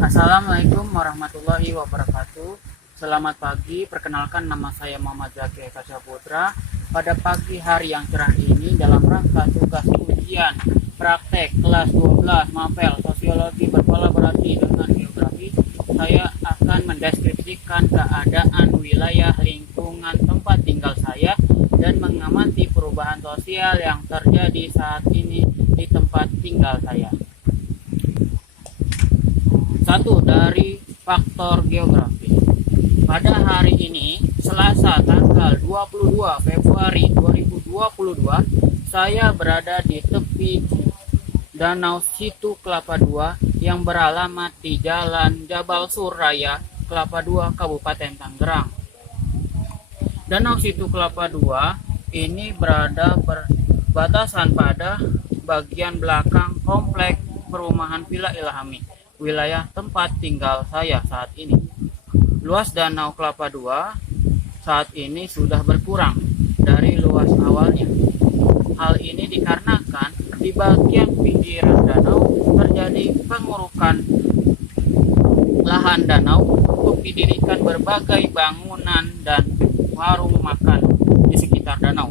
Assalamualaikum warahmatullahi wabarakatuh. Selamat pagi, perkenalkan nama saya Muhammad Zaki Eka Saputra. Pada pagi hari yang cerah ini dalam rangka tugas ujian praktek kelas 12 Mapel Sosiologi berkolaborasi dengan Geografi, saya akan mendeskripsikan keadaan wilayah lingkungan tempat tinggal saya dan mengamati perubahan sosial yang terjadi saat ini di tempat tinggal saya. Satu, dari faktor geografi. Pada hari ini, Selasa tanggal 22 Februari 2022, saya berada di tepi Danau Situ Kelapa II yang beralamat di Jalan Jabal Sur Raya, Kelapa II, Kabupaten Tangerang. Danau Situ Kelapa II ini berada berbatasan pada bagian belakang kompleks perumahan Villa Ilhami, wilayah tempat tinggal saya saat ini. Luas Danau Kelapa II saat ini sudah berkurang dari luas awalnya. Hal ini dikarenakan di bagian pinggiran danau terjadi pengurukan lahan danau untuk didirikan berbagai bangunan dan warung makan di sekitar danau.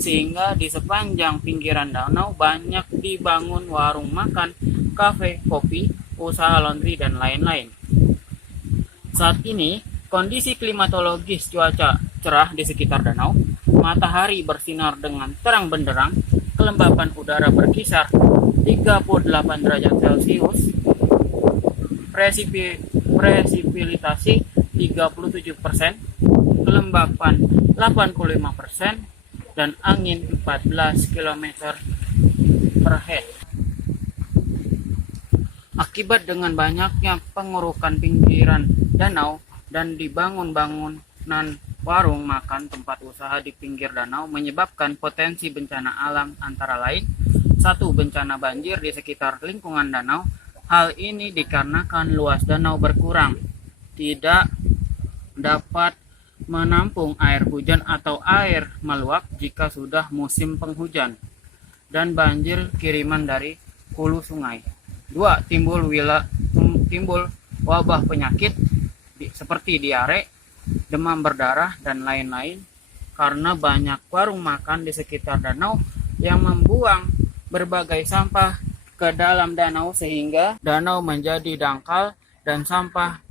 Sehingga di sepanjang pinggiran danau banyak dibangun warung makan, kafe, kopi, usaha laundry, dan lain-lain. Saat ini, kondisi klimatologis cuaca cerah di sekitar danau, matahari bersinar dengan terang benderang, kelembapan udara berkisar 38 derajat Celcius, presipitasi 37%, kelembapan 85%, dan angin 14 km per head. Akibat dengan banyaknya pengurukan pinggiran danau dan dibangun bangunan warung makan tempat usaha di pinggir danau menyebabkan potensi bencana alam antara lain: 1. Bencana banjir di sekitar lingkungan danau. Hal ini dikarenakan luas danau berkurang, tidak dapat menampung air hujan atau air meluap jika sudah musim penghujan, dan banjir kiriman dari hulu sungai. 2. Timbul wabah penyakit seperti diare, demam berdarah, dan lain-lain karena banyak warung makan di sekitar danau yang membuang berbagai sampah ke dalam danau sehingga danau menjadi dangkal dan sampah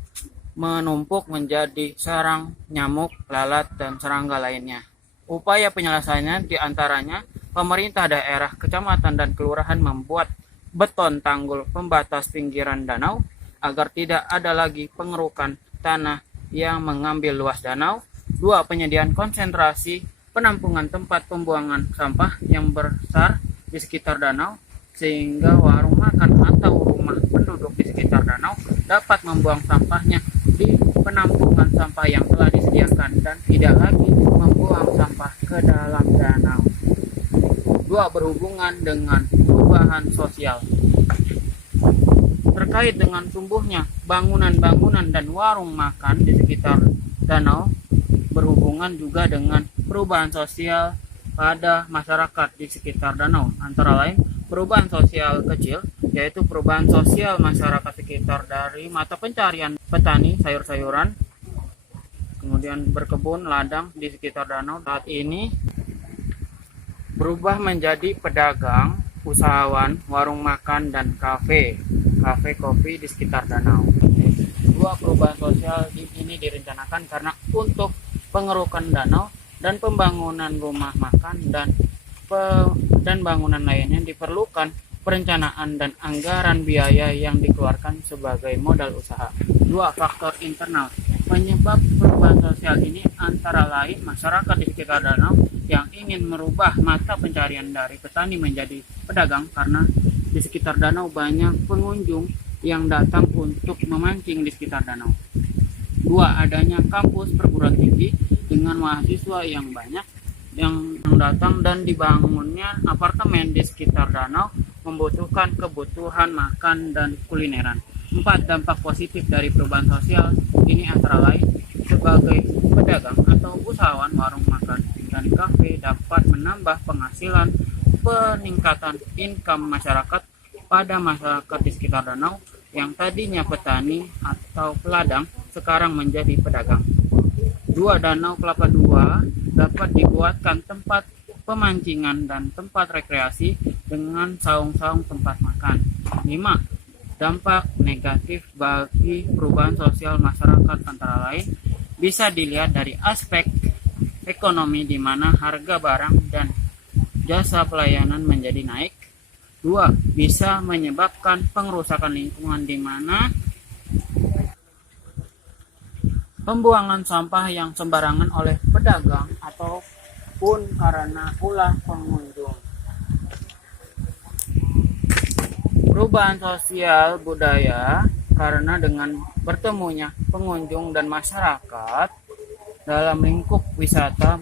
menumpuk menjadi sarang nyamuk, lalat, dan serangga lainnya. Upaya penyelesaiannya diantaranya pemerintah daerah, kecamatan, dan kelurahan membuat beton tanggul pembatas pinggiran danau agar tidak ada lagi pengerukan tanah yang mengambil luas danau. 2. Penyediaan konsentrasi penampungan tempat pembuangan sampah yang besar di sekitar danau sehingga warung makan atau rumah penduduk di sekitar danau dapat membuang sampahnya di penampungan sampah yang telah disediakan dan tidak lagi membuang sampah ke dalam danau. 2. Berhubungan dengan perubahan sosial. Terkait dengan tumbuhnya bangunan-bangunan dan warung makan di sekitar danau, berhubungan juga dengan perubahan sosial pada masyarakat di sekitar danau. Antara lain, perubahan sosial kecil, yaitu perubahan sosial masyarakat sekitar dari mata pencarian petani sayur-sayuran, kemudian berkebun, ladang di sekitar danau, saat ini berubah menjadi pedagang, usahawan, warung makan, dan kafe kopi di sekitar danau. 2. Perubahan sosial ini direncanakan karena untuk pengerukan danau dan pembangunan rumah makan dan bangunan lainnya diperlukan perencanaan dan anggaran biaya yang dikeluarkan sebagai modal usaha. 2. Faktor internal. Penyebab perubahan sosial ini antara lain masyarakat di sekitar danau yang ingin merubah mata pencarian dari petani menjadi pedagang karena di sekitar danau banyak pengunjung yang datang untuk memancing di sekitar danau. 2. Adanya kampus perguruan tinggi dengan mahasiswa yang banyak yang datang dan dibangunnya apartemen di sekitar danau membutuhkan kebutuhan makan dan kulineran. 4. Dampak positif dari perubahan sosial ini antara lain sebagai pedagang atau usahawan warung makan dan kafe dapat menambah penghasilan, peningkatan income masyarakat pada masyarakat di sekitar danau yang tadinya petani atau peladang sekarang menjadi pedagang. 2. Danau Kelapa II dapat dibuatkan tempat pemancingan dan tempat rekreasi dengan saung-saung tempat makan. 5. Dampak negatif bagi perubahan sosial masyarakat antara lain bisa dilihat dari aspek ekonomi di mana harga barang dan jasa pelayanan menjadi naik. 2. Bisa menyebabkan pengerusakan lingkungan di mana pembuangan sampah yang sembarangan oleh pedagang ataupun karena ulah pengunjung. Perubahan sosial budaya karena dengan bertemunya pengunjung dan masyarakat dalam lingkup wisata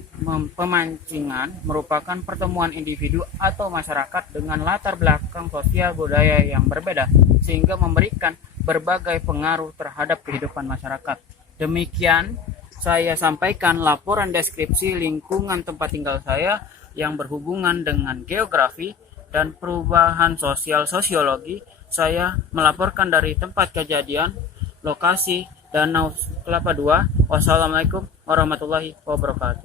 pemancingan merupakan pertemuan individu atau masyarakat dengan latar belakang sosial budaya yang berbeda sehingga memberikan berbagai pengaruh terhadap kehidupan masyarakat. Demikian saya sampaikan laporan deskripsi lingkungan tempat tinggal saya yang berhubungan dengan geografi dan perubahan sosial sosiologi. Saya melaporkan dari tempat kejadian, lokasi Danau Kelapa II. Wassalamualaikum warahmatullahi wabarakatuh.